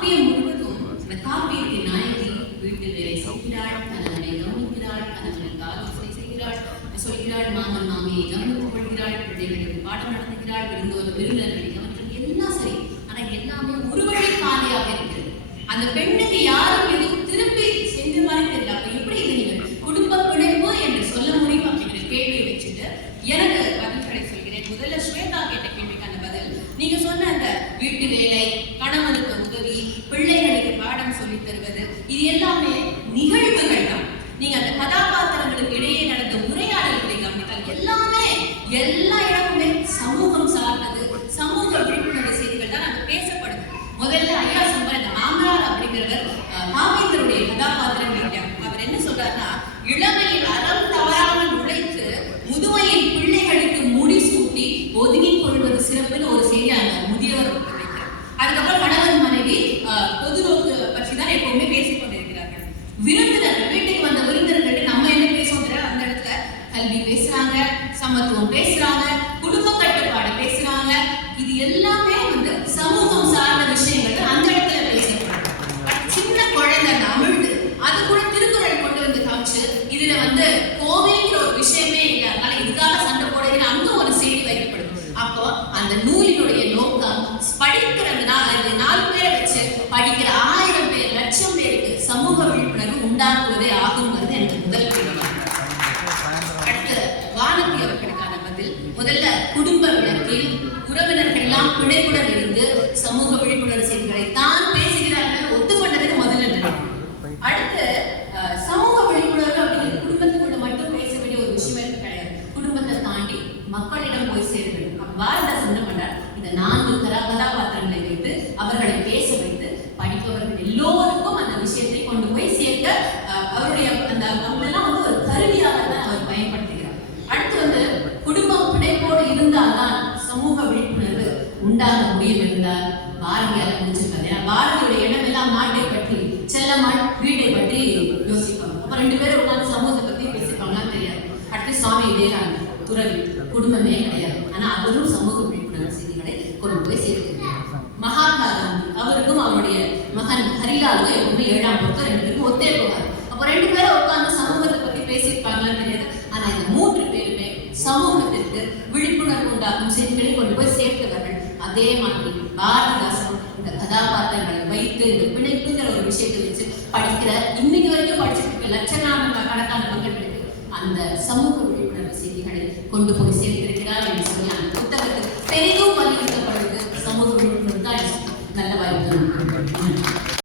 காப்பியம் முழுவதும் அந்த காப்பியத்தின் நாயகி வீட்டு வேலை செய்கிறாள், கணவனை கவனிக்கிறாள், கணவனுக்கு ஆலோசனை செய்கிறாள், சொல்கிறாள், மாமன் மாமியை கவனித்துக் கொள்கிறாள், பிள்ளைகளுக்கு பாடம் நடத்துகிறாள், விருந்தினர்களை கவனிக்கிறாள், எல்லாம் சரி. ஆனா எல்லாமே ஒரு வழி பாதையாக இருக்கிறது. அந்த பெண்ணுக்கு யாரும் எதுவும் திருப்பி செஞ்ச மாதிரி தெரியல. அப்ப எப்படி இது நீங்க குடும்ப பிணைப்பு என்று சொல்ல முடியும் அப்படிங்கிற கேள்வியை வச்சுட்டு எனக்கு பதில்களை சொல்கிறேன். முதல்ல ஸ்வேதா கேட்ட கேள்விக்கான பதில், நீங்க சொன்ன அந்த வீட்டு வேலை, கணவனுக்கு உதவி, பிள்ளைகளுக்கு பாடம் சொல்லித் தருவது, இது எல்லாமே நிகழ்வுகள் தான். நீங்க அந்த கதாபாத்திரங்களுக்கு இடையே நடந்த உரையாடல்களை கவனித்தால் எல்லாமே எல்லா இடமுமே சமூகம் சார்ந்தது, சமூக விழிப்புணர்வு செய்திகள் தான் அங்க பேசப்படுது. முதல்ல ஐயா சொன்ன இந்த மாமனார் அப்படிங்கிறவர் மாமேந்தருடைய கதாபாத்திரம் இல்லையா, அவர் என்ன சொல்றாருன்னா, இளமையில் அறம் தவறாமல் உழைத்து முதுமையில் பிள்ளைகளுக்கு முடிசூட்டி ஒதுங்கிக் கொள்வது சிறப்புன்னு ஒரு செய்தி அந்த முதியவர் வைக்கிறார். அதுக்கப்புறம் கணவன் மனைவி பொது நோக்கு பற்றி தான் எப்பவுமே பேசிக் கொண்டிருக்கிறார்கள். விருந்தினர்கள், வீட்டுக்கு வந்த விருந்தினர்கள் நம்ம என்ன பேசுவோம், அந்த இடத்துல கல்வி பேசுறாங்க, சமத்துவம் பேசுறாங்க, குடும்ப கட்டுப்பாடு பேசுறாங்க. இது எல்லாமே வந்து சமூகம் சார்ந்த விஷயங்கள் அந்த இடத்துல பேசப்படுது. சின்ன குழந்தை அமிழ்ந்து அது கூட திருக்குறள் கொண்டு வந்து காமிச்சு இதுல வந்து கோவில்ங்கிற ஒரு விஷயமே இல்லை, அதனால இதுக்காக சண்டை போடுகிற அங்க ஒரு செய்தி வைக்கப்படுது. அப்போ அந்த நூலினுடைய நோக்கம் படிக்கிறதுனா 4 பேரை வச்சு படிக்கிற 1000 பேர், 1,00,000 பேருக்கு சமூக விழிப்புணர்வு உண்டாக்குவதே ஆகுங்கிறது எனக்கு முதல் கேள்வி. அடுத்து வானதி அவர்களுக்கான பதில், முதல்ல குடும்ப விளக்கில் உறவினர்கள் எல்லாம் பிணைப்புடன் இருந்து சமூக விழிப்புணர்வு செய்திகளை தான் பேசுகிறார்கள் ஒத்துக்கொண்டதுக்கு முதல்ல நன்றி. அடுத்து சமூக விழிப்புணர்வு அப்படிங்கிறது குடும்பத்துக்குள்ள மட்டும் பேச வேண்டிய ஒரு விஷயம் கிடையாது, குடும்பத்தை தாண்டி மக்களிடம் போய் சேர வேண்டும். பாரதிதாசன் என்ன பண்றார், இந்த 4 கதாபாத்திரங்களை வைத்து அவர்களை பேச வைத்து படிப்பவர்கள் எல்லோருக்கும் அந்த விஷயத்தை கொண்டு போய் சேர்க்க அவருடைய அந்த அவங்களெல்லாம் வந்து ஒரு கருவியாக தான் அவர் பயன்படுத்துகிறார். அடுத்து வந்து குடும்பம் பிணைப்போடு இருந்தால்தான் சமூக விழிப்புணர்வு உண்டாக முடியும் என்றார் பாரதியார் முடிச்சிருக்காரு. ஏன்னா பாரதியுடைய இடம் எல்லாம் நாட்டை பற்றி, செல்லம்மாள் வீட்டை பற்றி யோசிப்பாங்க. அப்ப 2 பேரும் உட்கார்ந்து சமூகத்தை பத்தி பேசிப்பாங்களான்னு தெரியாது. அடுத்து சுவாமி விவேகானந்தர் துறவி, குடும்பமே கிடையாது, ஆனா அவரும் சமூக விழிப்புணர்வு செய்திகளை கொண்டு போய் சேர்க்கிறார். மகாத்மா காந்தி, அவருக்கும் அவருடைய மகன் ஹரிலாலுக்கும் எப்பவுமே 7ஆம் வகுப்பு 2 பேருக்கும் ஒத்தே போவார். அப்போ 2 பேரும் உட்கார்ந்து சமூகத்தை பத்தி பேசியிருப்பாங்களான்னு தெரியாது. ஆனா இந்த 3 பேருமே சமூகத்திற்கு விழிப்புணர்வு உண்டாக்கும் செய்திகளை கொண்டு போய் சேர்த்தவர்கள். அதே மாதிரி பாரதிதாசன் இந்த கதாபாத்திரங்களை வைத்து இந்த பிணைப்புங்கிற ஒரு விஷயத்தை வச்சு படிக்கிற, இன்னைக்கு வரைக்கும் படிச்சுட்டு இருக்க லட்சக்கணக்கான மக்களுக்கு அந்த சமூக விழிப்புணர்வு செய்திகளை கொண்டு போய் சேர்த்திருக்கிறார் என்று சொல்லி அந்த புத்தகத்தில் பெரிதும் வலியுறுத்தப்படுவது சமூக விழிப்புணர்வு தான். நல்ல வாய்ப்பு.